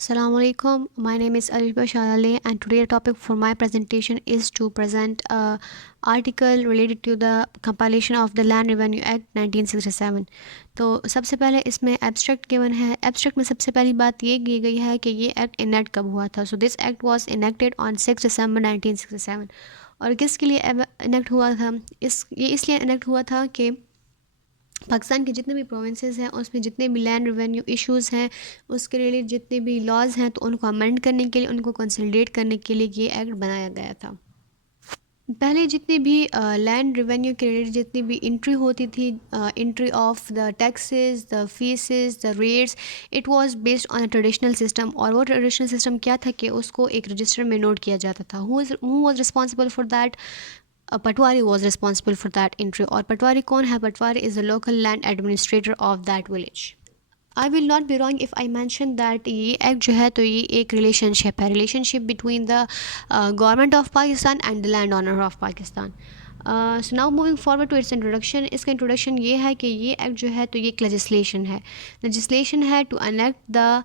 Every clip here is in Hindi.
Assalamu alaikum. My name is Aliba Shalale, and today the topic for my presentation is to present a article related to the compilation of the Land Revenue Act 1967. तो सबसे पहले इसमें एब्स्ट्रैक्ट गिवन है। एब्स्ट्रैक्ट में सबसे पहली बात ये की गई है कि ये एक्ट इनेक्ट कब हुआ था। So this act was enacted on 6 दिसंबर 1967। और किसके लिए इनेक्ट हुआ था? ये इसलिए इनेक्ट हुआ था कि पाकिस्तान के जितने भी प्रोविंसेस हैं उसमें जितने भी लैंड रेवेन्यू इश्यूज़ हैं उसके रिलेटेड जितने भी लॉज हैं तो उनको अमेंड करने के लिए, उनको कंसोलिडेट करने के लिए ये एक्ट बनाया गया था। पहले जितनी भी लैंड रेवेन्यू के रिलेटेड जितनी भी इंट्री होती थी, entry of the taxes, the faeces, the rates, it was based on a traditional system. और वो ट्रेडिशनल सिस्टम क्या था कि उसको एक रजिस्टर में नोट किया जाता था। Who was responsible for that? Patwari was responsible for that entry. और पटवारी कौन है? Patwari is the local land administrator of that village. I will not be wrong if I mention that ये एक्ट जो है तो ये एक रिलेशनशिप है, relationship between the government of Pakistan and the land owner of Pakistan. So now moving forward to its introduction. इसका इंट्रोडक्शन ये है कि ये एक्ट जो है तो ये एक लेजिस्लेशन है to enact the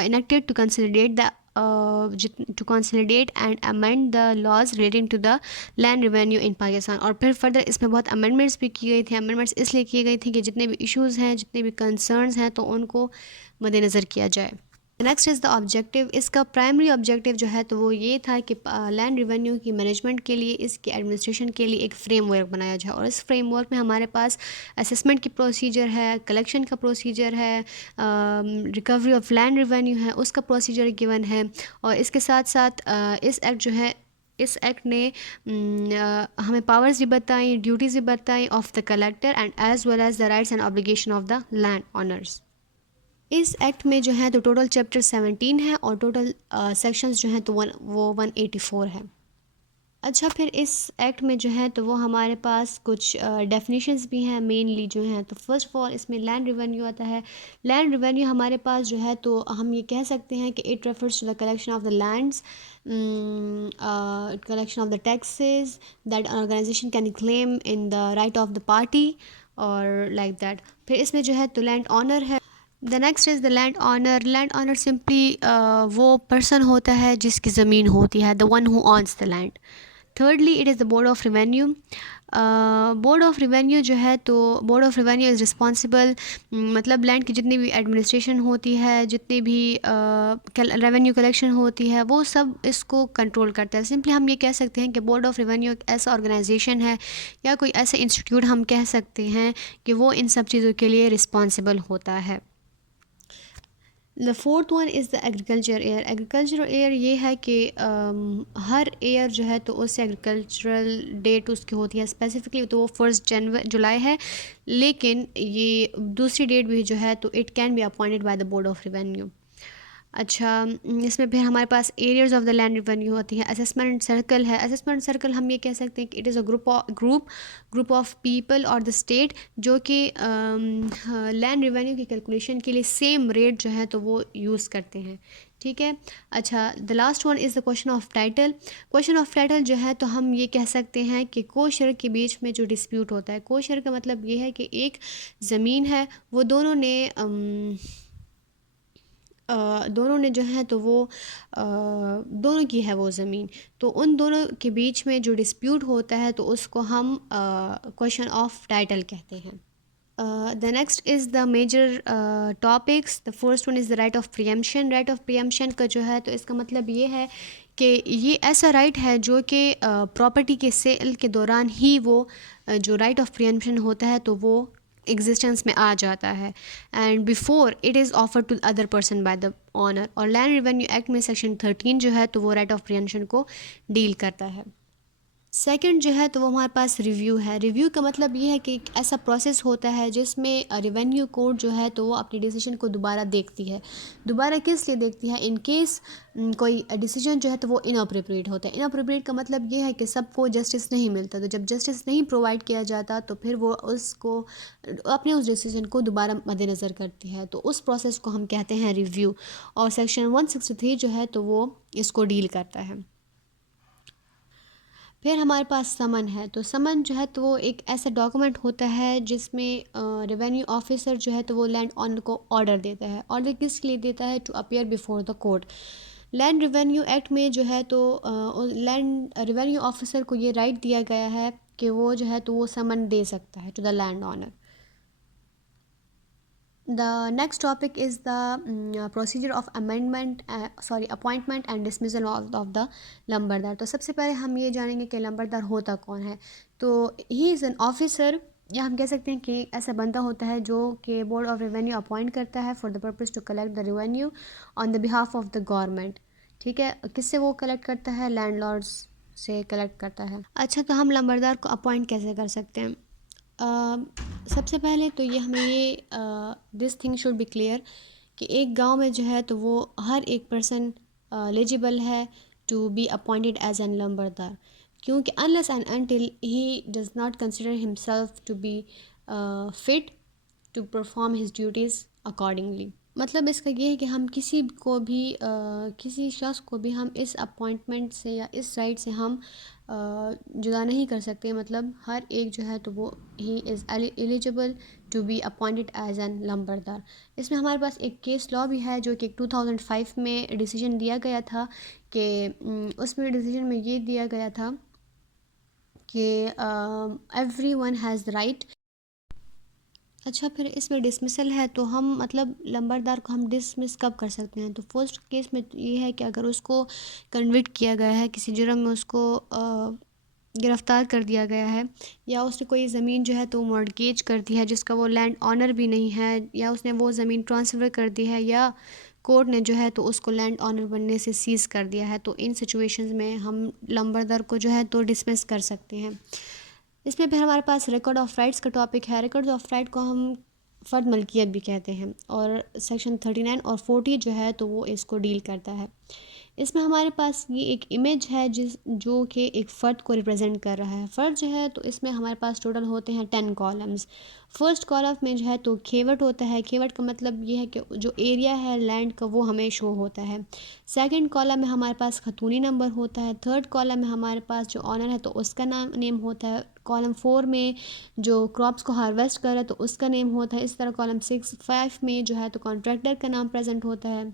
enacted to consolidate the to consolidate and amend the laws relating to the land revenue in Pakistan. और फिर फर्दर इसमें बहुत अमेंडमेंट्स भी की गई थी। अमेंडमेंट्स इसलिए की गई थी कि जितने भी इश्यूज़ हैं, जितने भी कंसर्न्स हैं तो उनको मद्देनज़र किया जाए। Next is the objective. इसका प्राइमरी ऑब्जेक्टिव जो है तो वो ये था कि लैंड रेवेन्यू की मैनेजमेंट के लिए, इसके एडमिनिस्ट्रेशन के लिए एक फ्रेमवर्क बनाया जाए। और इस फ्रेमवर्क में हमारे पास असेसमेंट की प्रोसीजर है, कलेक्शन का प्रोसीजर है, रिकवरी ऑफ लैंड रेवेन्यू है, उसका प्रोसीजर गिवन है। और इसके साथ साथ इस एक्ट ने हमें पावर्स भी बताई, ड्यूटीज़ भी बताई of the collector and as well as the rights and obligation of the land owners. इस एक्ट में जो है तो टोटल चैप्टर 17 है और टोटल सेक्शंस जो हैं तो वो 184 है। अच्छा, फिर इस एक्ट में जो है तो वो हमारे पास कुछ डेफिनेशंस भी हैं मेनली जो हैं। तो फर्स्ट ऑफ ऑल इसमें लैंड रेवेन्यू आता है। लैंड रेवेन्यू हमारे पास जो है तो हम ये कह सकते हैं कि it refers to the collection of the lands, collection of the taxes that organization can claim in the right of the party और लाइक दैट। फिर इसमें जो है तो लैंड ऑनर है। The next is the land owner. Land owner simply वो पर्सन होता है जिसकी ज़मीन होती है, the one who owns the land. Thirdly it is the board of revenue. Board of revenue जो है तो board of revenue is responsible, मतलब लैंड की जितनी भी एडमिनिस्ट्रेशन होती है, जितनी भी रेवेन्यू कलेक्शन होती है, वो सब इसको कंट्रोल करता है। सिंपली हम ये कह सकते हैं कि बोर्ड ऑफ रेवेन्यू एक ऐसा ऑर्गेनाइजेशन है या कोई ऐसा इंस्टीट्यूट हम कह सकते हैं कि वो इन सब चीज़ों के लिए रिस्पॉन्सिबल होता है। The fourth one is the agriculture air. Agriculture air ये है कि हर एयर जो है तो उससे एग्रीकल्चरल डेट उसकी होती है स्पेसिफिकली, तो वो 1 जुलाई है। लेकिन ये दूसरी डेट भी जो है तो it can be appointed by the board of revenue. अच्छा, इसमें फिर हमारे पास areas of the land revenue होती है। असेसमेंट सर्कल है। असेसमेंट सर्कल हम ये कह सकते हैं कि it is a group of people और द स्टेट जो कि लैंड रेवेन्यू की कैलकुलेशन के लिए सेम रेट जो है तो वो यूज़ करते हैं। ठीक है। अच्छा, the last one is the question of title. Question of title जो है तो हम ये कह सकते हैं कि को शेयर के बीच में जो डिस्प्यूट होता है। को शेयर का मतलब ये है कि एक ज़मीन है, वो दोनों ने जो है तो वो दोनों की है वो ज़मीन, तो उन दोनों के बीच में जो डिस्प्यूट होता है तो उसको हम क्वेश्चन ऑफ टाइटल कहते हैं। The next is the major topics. The first one is the right of preemption. Right of preemption का जो है तो इसका मतलब ये है कि ये ऐसा राइट है जो कि प्रॉपर्टी के सेल के दौरान ही वो जो राइट ऑफ प्रियम्पशन होता है तो वो एग्जिस्टेंस में आ जाता है and before it is offer to other person by the owner. और लैंड रेवेन्यू एक्ट में सेक्शन 13 जो है तो वो राइट ऑफ प्रियम्पशन को डील करता है। सेकंड जो है तो वो हमारे पास रिव्यू है। रिव्यू का मतलब ये है कि एक ऐसा प्रोसेस होता है जिसमें रेवेन्यू कोर्ट जो है तो वो अपनी डिसीजन को दोबारा देखती है। दोबारा किस लिए देखती है? इन केस कोई डिसीजन जो है तो वो इनअप्रोप्रिएट होता है। इनअप्रोप्रिएट का मतलब ये है कि सबको जस्टिस नहीं मिलता, तो जब जस्टिस नहीं प्रोवाइड किया जाता तो फिर वो उसको अपने उस डिसीजन को दोबारा मद्देनज़र करती है, तो उस प्रोसेस को हम कहते हैं रिव्यू। और सेक्शन 163 जो है तो वो इसको डील करता है। फिर हमारे पास समन है। तो समन जो है तो वो एक ऐसा डॉक्यूमेंट होता है जिसमें रेवेन्यू ऑफिसर जो है तो वो लैंड ऑनर को ऑर्डर देता है। ऑर्डर किस लिए देता है? To appear before the court. Land revenue act में जो है तो लैंड रेवेन्यू ऑफिसर को ये राइट दिया गया है कि वो जो है तो वो समन दे सकता है to the land owner. The next topic is the procedure of appointment and dismissal of the लंबरदार। तो सबसे पहले हम ये जानेंगे कि लंबरदार होता कौन है। तो ही इज़ एन ऑफिसर, या हम कह सकते हैं कि ऐसा बंदा होता है जो कि बोर्ड ऑफ रेवेन्यू अपॉइंट करता है for the purpose to collect the revenue on the behalf of the government. ठीक है, किससे वो कलेक्ट करता है? लैंडलॉर्ड्स से कलेक्ट करता है। अच्छा, तो हम लंबरदार को अपॉइंट कैसे कर सकते हैं? सबसे पहले तो ये हमें ये this thing should be clear कि एक गांव में जो है तो वो हर एक पर्सन एलिजिबल है to be appointed as an lambardar, क्योंकि unless and until he does not consider himself to be fit to perform his duties accordingly. मतलब इसका ये है कि हम किसी को भी किसी शख्स को भी हम इस अपॉइंटमेंट से या इस राइट से हम जुदा नहीं कर सकते। मतलब हर एक जो है तो वो he is eligible to be appointed as an lambardar. इसमें हमारे पास एक केस लॉ भी है जो कि 2005 में डिसीजन दिया गया था कि उसमें डिसीजन में ये दिया गया था कि every one has the right. अच्छा, फिर इसमें डिसमिसल है तो हम मतलब लंबरदार को हम डिसमिस कब कर सकते हैं? तो फर्स्ट केस में ये है कि अगर उसको कन्विक्ट किया गया है किसी जुर्म में, उसको गिरफ़्तार कर दिया गया है, या उसने कोई ज़मीन जो है तो मॉर्गेज कर दी है जिसका वो लैंड ऑनर भी नहीं है, या उसने वो ज़मीन ट्रांसफ़र कर दी है, या कोर्ट ने जो है तो उसको लैंड ऑनर बनने से सीज़ कर दिया है। तो इन सिचुएशंस में हम लंबरदार को जो है तो डिसमिस कर सकते हैं। इसमें फिर हमारे पास रिकॉर्ड ऑफ राइट्स का टॉपिक है। रिकॉर्ड ऑफ राइट को हम फ़र्द मलकियत भी कहते हैं, और सेक्शन 39 और 40 जो है तो वो इसको डील करता है। इसमें हमारे पास ये एक इमेज है जो कि एक फ़र्द को रिप्रेजेंट कर रहा है। फ़र्द जो है तो इसमें हमारे पास टोटल होते हैं 10 कॉलम्स। फर्स्ट कॉलम में जो है तो खेवट होता है। खेवट का मतलब ये है कि जो एरिया है लैंड का वो हमें शो होता है। सेकंड कॉलम में हमारे पास खतूनी नंबर होता है। थर्ड कॉलम में हमारे पास जो ऑनर है तो उसका नेम होता है। कॉलम 4 में जो क्रॉप्स को हार्वेस्ट कर रहा है तो उसका नेम होता है। इस तरह कॉलम 5 में जो है तो कॉन्ट्रैक्टर का नाम प्रेजेंट होता है।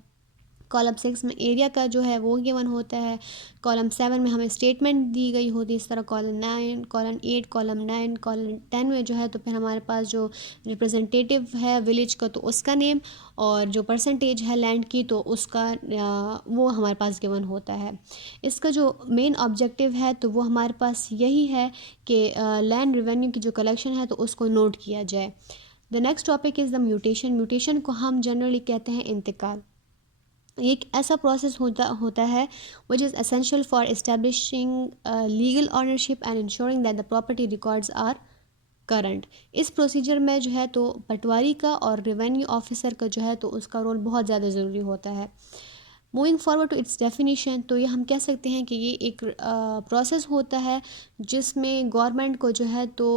कॉलम 6 में एरिया का जो है वो गिवन होता है। कॉलम 7 में हमें स्टेटमेंट दी गई होती है। इस तरह कॉलम 9, कॉलम 8, कॉलम 9, कॉलम 10 में जो है तो फिर हमारे पास जो रिप्रेजेंटेटिव है विलेज का तो उसका नेम, और जो परसेंटेज है लैंड की तो उसका वो हमारे पास गिवन होता है। इसका जो मेन ऑब्जेक्टिव है तो वो हमारे पास यही है कि लैंड रेवेन्यू की जो कलेक्शन है तो उसको नोट किया जाए। The next topic is the mutation. Mutation को हम जनरली कहते हैं इंतकाल। एक ऐसा प्रोसेस होता है which is essential for establishing legal ownership and ensuring that the property records are current. इस प्रोसीजर में जो है तो पटवारी का और रेवेन्यू ऑफिसर का जो है तो उसका रोल बहुत ज़्यादा ज़रूरी होता है। Moving forward to its definition, तो ये हम कह सकते हैं कि ये एक प्रोसेस होता है जिसमें गवर्नमेंट को जो है तो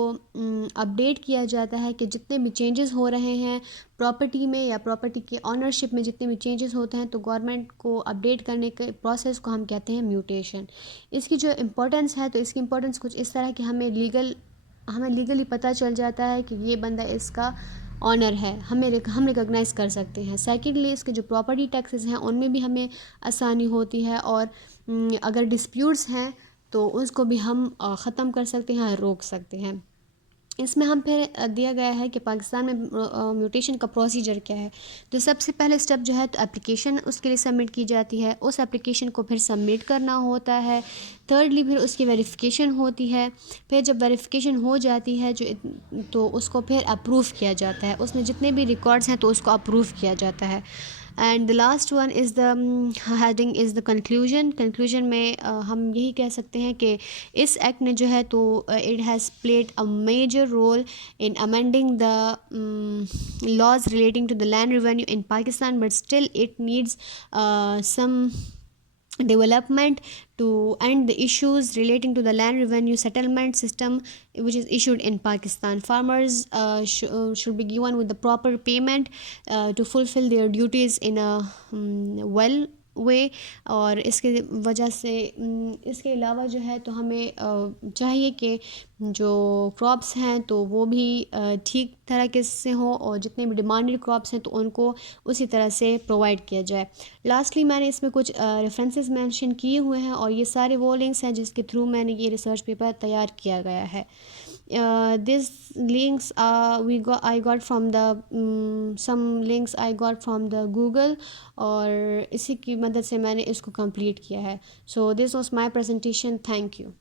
अपडेट किया जाता है कि जितने भी चेंजेस हो रहे हैं प्रॉपर्टी में या प्रॉपर्टी के ऑनरशिप में, जितने भी चेंजेस होते हैं तो गवर्नमेंट को अपडेट करने के प्रोसेस को हम कहते हैं म्यूटेशन। इसकी जो इम्पोर्टेंस है तो इसकी इम्पोर्टेंस कुछ इस तरह कि हमें लीगली पता चल जाता है कि ये बंदा इसका ऑनर है, हम रिकॉग्नाइज़ कर सकते हैं। सेकेंडली, इसके जो प्रॉपर्टी टैक्सेस हैं उनमें भी हमें आसानी होती है, और अगर डिस्प्यूट्स हैं तो उसको भी हम ख़त्म कर सकते हैं, रोक सकते हैं। इसमें हम फिर दिया गया है कि पाकिस्तान में म्यूटेशन का प्रोसीजर क्या है। तो सबसे पहले स्टेप जो है तो एप्लीकेशन उसके लिए सबमिट की जाती है। उस एप्लीकेशन को फिर सबमिट करना होता है। थर्डली, फिर उसकी वेरिफिकेशन होती है। फिर जब वेरिफिकेशन हो जाती है तो उसको फिर अप्रूव किया जाता है। उसमें जितने भी रिकॉर्ड्स हैं तो उसको अप्रूव किया जाता है। And the last one is the heading is the conclusion. Conclusion में हम यही कह सकते हैं कि इस एक्ट ने जो है तो it has played a major role in amending the laws relating to the land revenue in Pakistan, but still it needs some development to end the issues relating to the land revenue settlement system which is issued in Pakistan. Farmers should be given with the proper payment to fulfill their duties in a वे। और इसके वजह से इसके अलावा जो है तो हमें चाहिए कि जो क्रॉप्स हैं तो वो भी ठीक तरीके से हो, और जितने भी डिमांडेड क्रॉप्स हैं तो उनको उसी तरह से प्रोवाइड किया जाए। लास्टली मैंने इसमें कुछ रेफरेंसेस मेंशन किए हुए हैं, और ये सारे वो लिंक्स हैं जिसके थ्रू मैंने ये रिसर्च पेपर तैयार किया गया है। This links I got from the some links I got from the Google, और इसी की मदद से मैंने इसको कंप्लीट किया है। So this was my presentation. Thank you.